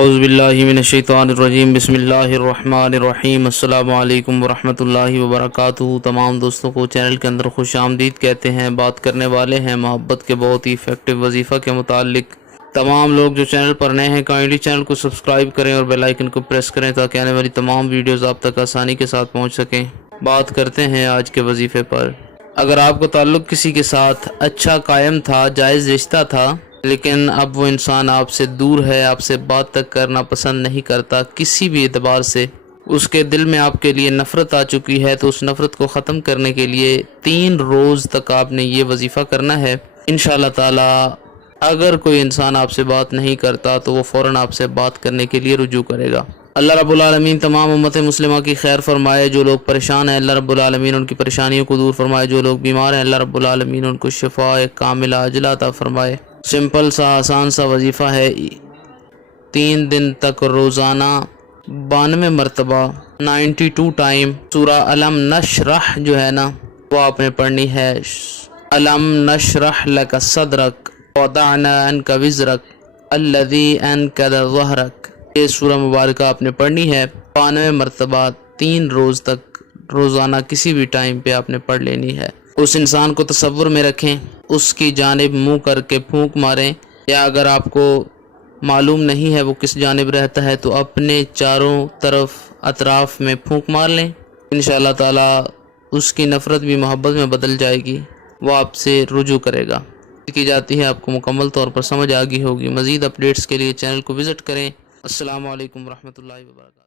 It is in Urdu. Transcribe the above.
اعوذ باللہ من الشیطان الرجیم، بسم اللہ الرحمن الرحیم۔ السلام علیکم ورحمۃ اللہ وبرکاتہ۔ تمام دوستوں کو چینل کے اندر خوش آمدید کہتے ہیں۔ بات کرنے والے ہیں محبت کے بہت ہی ایفیکٹو وظیفہ کے متعلق۔ تمام لوگ جو چینل پر نئے ہیں کائنڈلی چینل کو سبسکرائب کریں اور بیل آئیکن کو پریس کریں تاکہ آنے والی تمام ویڈیوز آپ تک آسانی کے ساتھ پہنچ سکیں۔ بات کرتے ہیں آج کے وظیفے پر۔ اگر آپ کا تعلق کسی کے ساتھ اچھا قائم تھا، جائز رشتہ تھا، لیکن اب وہ انسان آپ سے دور ہے، آپ سے بات تک کرنا پسند نہیں کرتا کسی بھی اعتبار سے، اس کے دل میں آپ کے لیے نفرت آ چکی ہے، تو اس نفرت کو ختم کرنے کے لیے 3 روز تک آپ نے یہ وظیفہ کرنا ہے۔ انشاءاللہ تعالی اگر کوئی انسان آپ سے بات نہیں کرتا تو وہ فوراً آپ سے بات کرنے کے لیے رجوع کرے گا۔ اللہ رب العالمین تمام امت مسلمہ کی خیر فرمائے۔ جو لوگ پریشان ہیں اللہ رب العالمین ان کی پریشانیوں کو دور فرمائے۔ جو لوگ بیمار ہیں اللہ رب العالمین ان کو شفاء کاملہ عاجلہ عطا فرمائے۔ سمپل سا آسان سا وظیفہ ہے، 3 دن تک روزانہ 92 مرتبہ 92 ٹائم سورہ علم نشرح جو ہے نا وہ آپ نے پڑھنی ہے۔ علم نشرح لک صدرک ووضعنا عنک وزرک الذی انقض ظہرک، یہ سورہ مبارکہ آپ نے پڑھنی ہے 92 مرتبہ 3 روز تک روزانہ کسی بھی ٹائم پہ آپ نے پڑھ لینی ہے۔ اس انسان کو تصور میں رکھیں، اس کی جانب منہ کر کے پھونک ماریں، یا اگر آپ کو معلوم نہیں ہے وہ کس جانب رہتا ہے تو اپنے چاروں طرف اطراف میں پھونک مار لیں۔ انشاءاللہ تعالی اس کی نفرت بھی محبت میں بدل جائے گی، وہ آپ سے رجوع کرے گا۔ کی جاتی ہے آپ کو مکمل طور پر سمجھ آ گئی ہوگی۔ مزید اپڈیٹس کے لیے چینل کو وزٹ کریں۔ السلام علیکم ورحمۃ اللہ وبرکاتہ۔